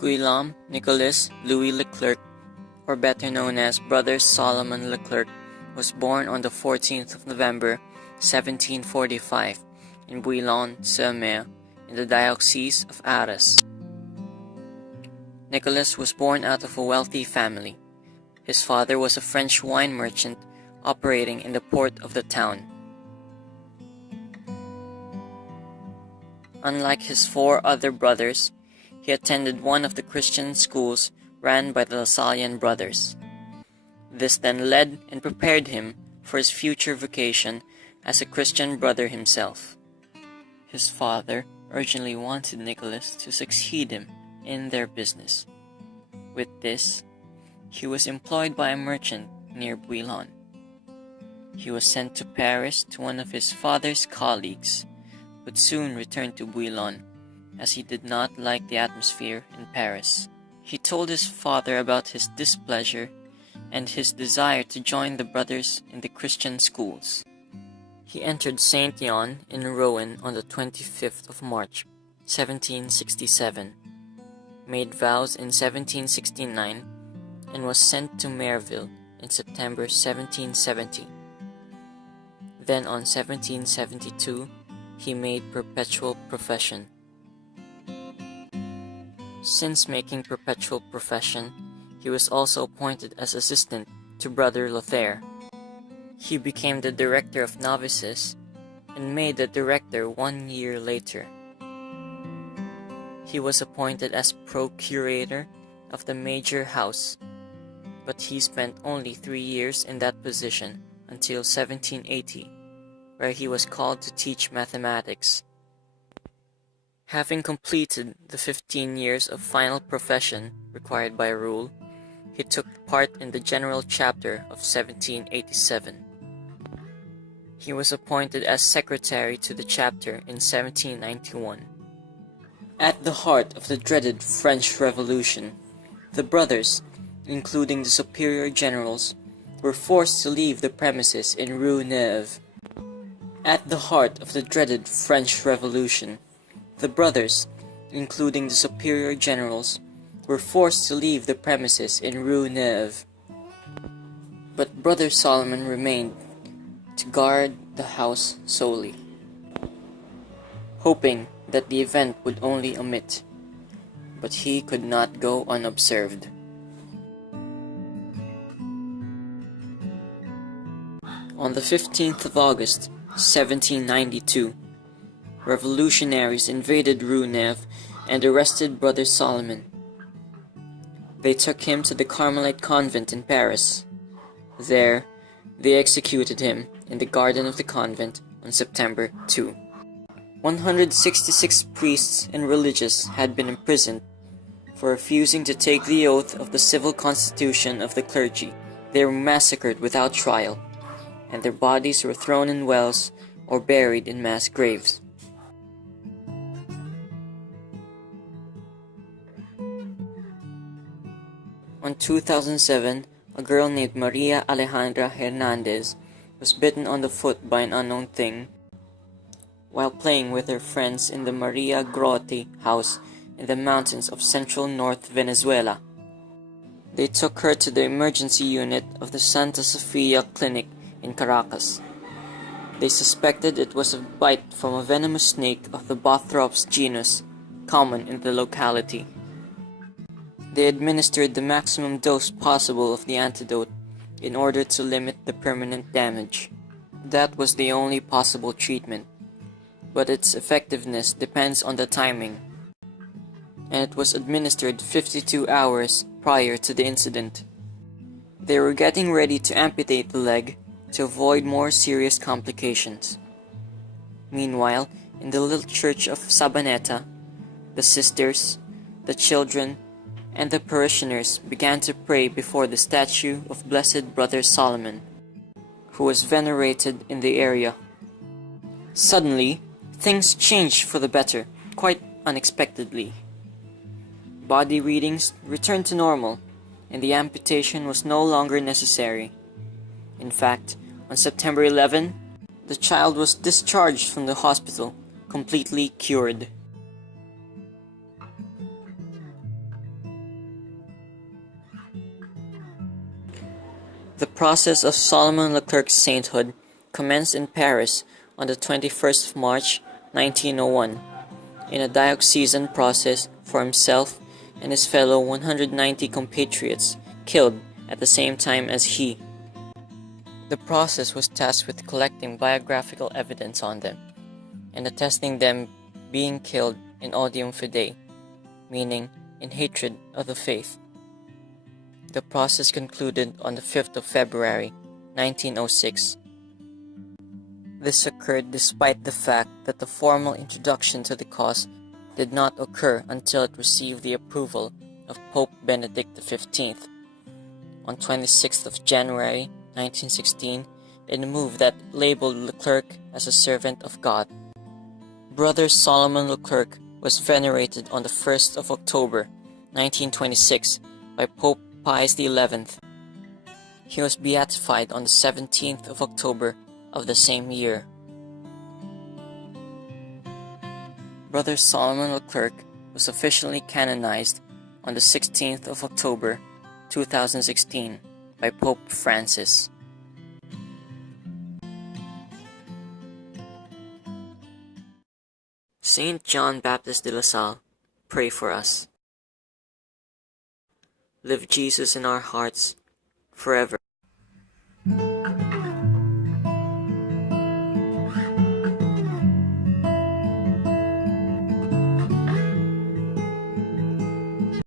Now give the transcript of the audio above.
Guillaume Nicolas Louis Leclerc, or better known as Brother Solomon Leclerc, was born on the 14th of November, 1745, in Bouillon-sur-Mer, in the Diocese of Arras. Nicolas was born out of a wealthy family. His father was a French wine merchant operating in the port of the town. Unlike his four other brothers, he attended one of the Christian schools ran by the Lassallian brothers. This then led and prepared him for his future vocation as a Christian brother himself. His father urgently wanted Nicolas to succeed him in their business. With this, he was employed by a merchant near Bouillon. He was sent to Paris to one of his father's colleagues, but soon returned to Bouillon, as he did not like the atmosphere in Paris. He told his father about his displeasure and his desire to join the brothers in the Christian schools. He entered Saint-Yon in Rouen on the 25th of March, 1767, made vows in 1769, and was sent to Merville in September 1770. Then on 1772, he made perpetual profession. Since making perpetual profession, he was also appointed as assistant to Brother Lothair. He became the director of novices and made the director 1 year later. He was appointed as procurator of the major house, but he spent only 3 years in that position until 1780, where he was called to teach mathematics. Having completed the 15 years of final profession required by rule, he took part in the General Chapter of 1787. He was appointed as secretary to the chapter in 1791. At the heart of the dreaded French Revolution, the brothers, including the superior generals, were forced to leave the premises in Rue Neuve. At the heart of the dreaded French Revolution, the brothers, including the superior generals, were forced to leave the premises in Rue Neuve. But Brother Solomon remained to guard the house solely, hoping that the event would only omit, but he could not go unobserved. On the 15th of August, 1792, revolutionaries invaded Rue Neuve and arrested Brother Solomon. They took him to the Carmelite convent in Paris. There, they executed him in the garden of the convent on September 2. 166 priests and religious had been imprisoned for refusing to take the oath of the civil constitution of the clergy. They were massacred without trial, and their bodies were thrown in wells or buried in mass graves. In 2007, a girl named Maria Alejandra Hernandez was bitten on the foot by an unknown thing while playing with her friends in the Maria Grotti house in the mountains of central North Venezuela. They took her to the emergency unit of the Santa Sofia Clinic in Caracas. They suspected it was a bite from a venomous snake of the Bothrops genus, common in the locality. They administered the maximum dose possible of the antidote in order to limit the permanent damage. That was the only possible treatment, but its effectiveness depends on the timing, and it was administered 52 hours prior to the incident. They were getting ready to amputate the leg to avoid more serious complications. Meanwhile, in the little church of Sabaneta, the sisters, the children, and the parishioners began to pray before the statue of Blessed Brother Solomon, who was venerated in the area. Suddenly, things changed for the better, quite unexpectedly. Body readings returned to normal, and the amputation was no longer necessary. In fact, on September 11, the child was discharged from the hospital, completely cured. The process of Solomon Leclerc's sainthood commenced in Paris on the 21st of March, 1901, in a diocesan process for himself and his fellow 190 compatriots killed at the same time as he. The process was tasked with collecting biographical evidence on them and attesting them being killed in odium fidei, meaning in hatred of the faith. The process concluded on the 5th of February, 1906. This occurred despite the fact that the formal introduction to the cause did not occur until it received the approval of Pope Benedict XV on 26th of January, 1916, in a move that labeled Leclerc as a servant of God. Brother Solomon Leclerc was venerated on the 1st of October, 1926, by Pope Pius XI. He was beatified on the 17th of October of the same year. Brother Solomon Leclerc was officially canonized on the 16th of October, 2016, by Pope Francis. Saint John Baptist de La Salle, pray for us. Live Jesus in our hearts forever.